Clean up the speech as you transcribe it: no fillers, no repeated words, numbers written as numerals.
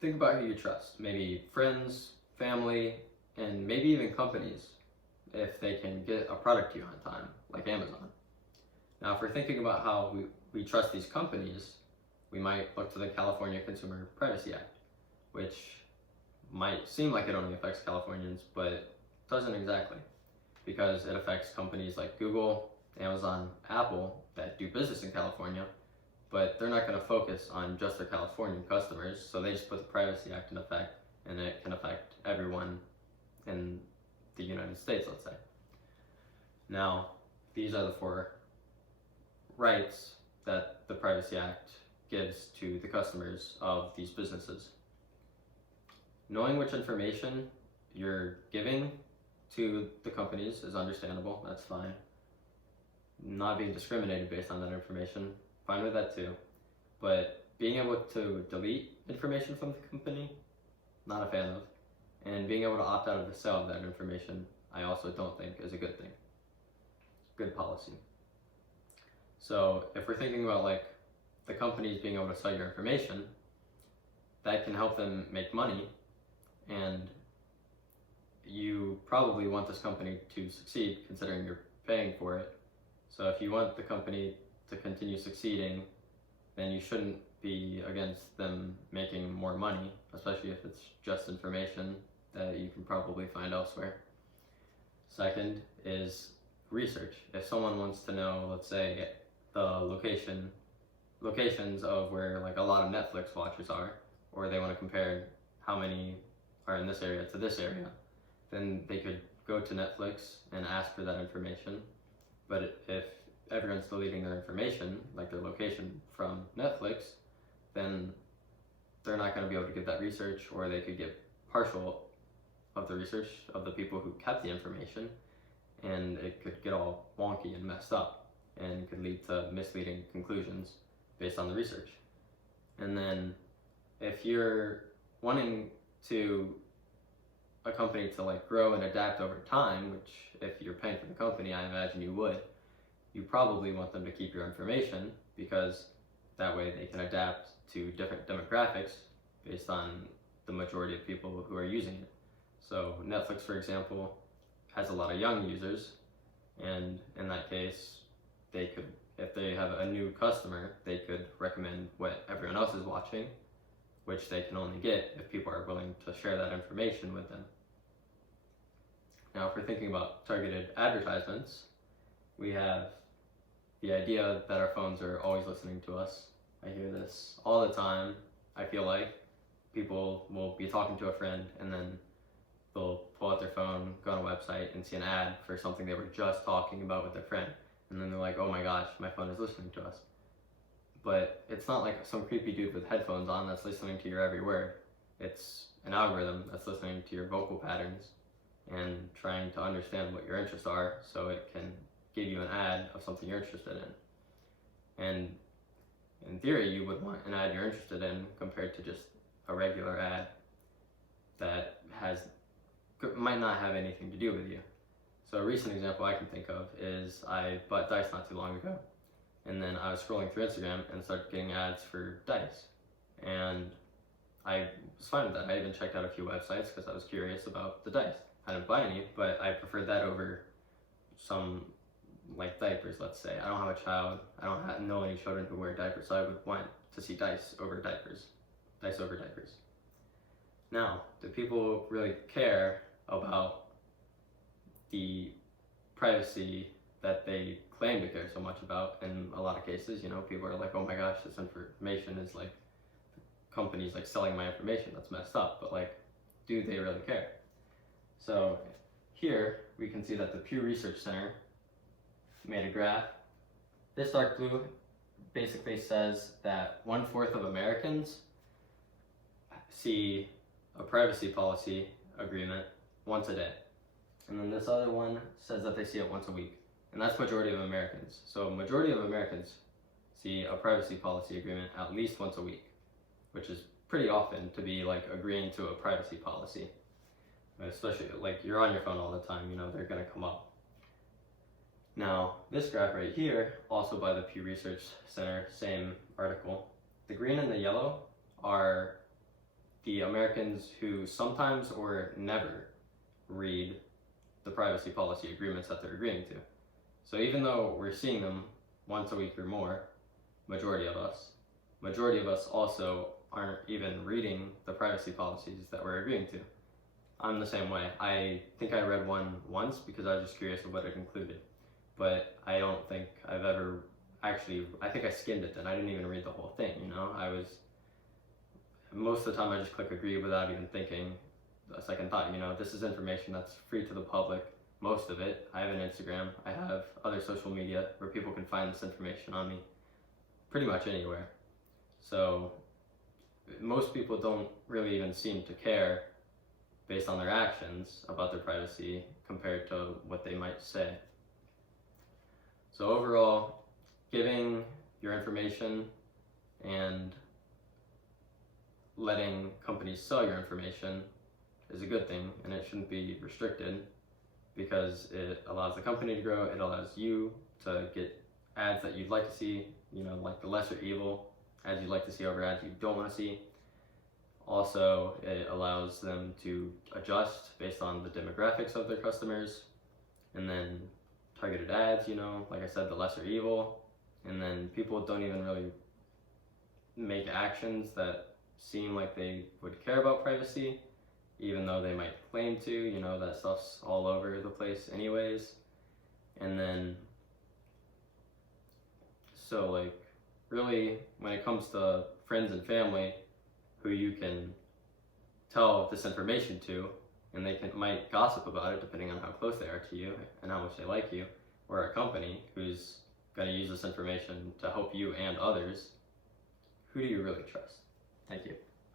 think about who you trust. Maybe friends, family, and maybe even companies if they can get a product to you on time, like Amazon. Now, if we're thinking about how we trust these companies, we might look to the California Consumer Privacy Act, which might seem like it only affects Californians, but doesn't exactly, because it affects companies like Google, Amazon, Apple that do business in California, but they're not going to focus on just their Californian customers, so they just put the Privacy Act in effect, and it can affect everyone in the United States, let's say. Now, these are the four rights that the Privacy Act gives to the customers of these businesses. Knowing which information you're giving to the companies is understandable, that's fine. Not being discriminated based on that information, fine with that too. But being able to delete information from the company, not a fan of. And being able to opt out of the sale of that information, I also don't think is a good thing. Good policy. So if we're thinking about like the companies being able to sell your information, that can help them make money, and you probably want this company to succeed considering you're paying for it. So if you want the company to continue succeeding, then you shouldn't be against them making more money, especially if it's just information that you can probably find elsewhere. Second is research. If someone wants to know, let's say, the locations of where like a lot of Netflix watchers are, or they want to compare how many are in this area to this area, then they could go to Netflix and ask for that information. But if everyone's deleting their information, like their location from Netflix, then they're not going to be able to get that research, or they could get partial of the research of the people who kept the information, and it could get all wonky and messed up and could lead to misleading conclusions based on the research. And then if you're wanting to a company to like grow and adapt over time, which if you're paying for the company, I imagine you would, you probably want them to keep your information, because that way they can adapt to different demographics based on the majority of people who are using it. So Netflix, for example, has a lot of young users, and in that case, they could, if they have a new customer, they could recommend what everyone else is watching, which they can only get if people are willing to share that information with them. Now, if we're thinking about targeted advertisements, we have the idea that our phones are always listening to us. I hear this all the time. I feel like people will be talking to a friend, and then they'll pull out their phone, go on a website, and see an ad for something they were just talking about with their friend. And then they're like, oh my gosh, my phone is listening to us. But it's not like some creepy dude with headphones on that's listening to your every word. It's an algorithm that's listening to your vocal patterns and trying to understand what your interests are, so it can give you an ad of something you're interested in. And in theory, you would want an ad you're interested in compared to just a regular ad that might not have anything to do with you. So a recent example I can think of is I bought dice not too long ago, and then I was scrolling through Instagram and started getting ads for dice, and I was fine with that. I even checked out a few websites because I was curious about the dice. I didn't buy any, but I preferred that over some like diapers, let's say. I don't have a child. I don't know any children who wear diapers, so I would want to see dice over diapers. Dice over diapers. Now, do people really care about the privacy that they claim to care so much about? In a lot of cases, people are like, oh my gosh, this information is like, the company's like selling my information, that's messed up. But like, do they really care? So here we can see that the Pew Research Center made a graph. This dark blue basically says that 1/4 of Americans see a privacy policy agreement once a day. And then this other one says that they see it once a week. And that's majority of Americans. So majority of Americans see a privacy policy agreement at least once a week, which is pretty often to be like agreeing to a privacy policy. Especially like you're on your phone all the time, they're gonna come up. Now, this graph right here, also by the Pew Research Center, same article. The green and the yellow are the Americans who sometimes or never read the privacy policy agreements that they're agreeing to. So even though we're seeing them once a week or more, majority of us also aren't even reading the privacy policies that we're agreeing to. I'm the same way. I think I read one once because I was just curious of what it included, but I don't think I've ever actually, I think I skimmed it then. I didn't even read the whole thing, you know? Most of the time I just click agree without even thinking a second thought, you know? This is information that's free to the public, most of it. I have an Instagram, I have other social media where people can find this information on me pretty much anywhere. So most people don't really even seem to care based on their actions about their privacy compared to what they might say. So overall, giving your information and letting companies sell your information is a good thing, and it shouldn't be restricted because it allows the company to grow, it allows you to get ads that you'd like to see, you know, like the lesser evil, ads you'd like to see over ads you don't want to see. Also, it allows them to adjust based on the demographics of their customers, and then targeted ads, you know, like I said, the lesser evil, and then people don't even really make actions that seem like they would care about privacy, even though they might claim to, you know, that stuff's all over the place anyways. And then, so like, really, when it comes to friends and family who you can tell this information to, and they might gossip about it depending on how close they are to you and how much they like you, or a company who's going to use this information to help you and others, who do you really trust? Thank you.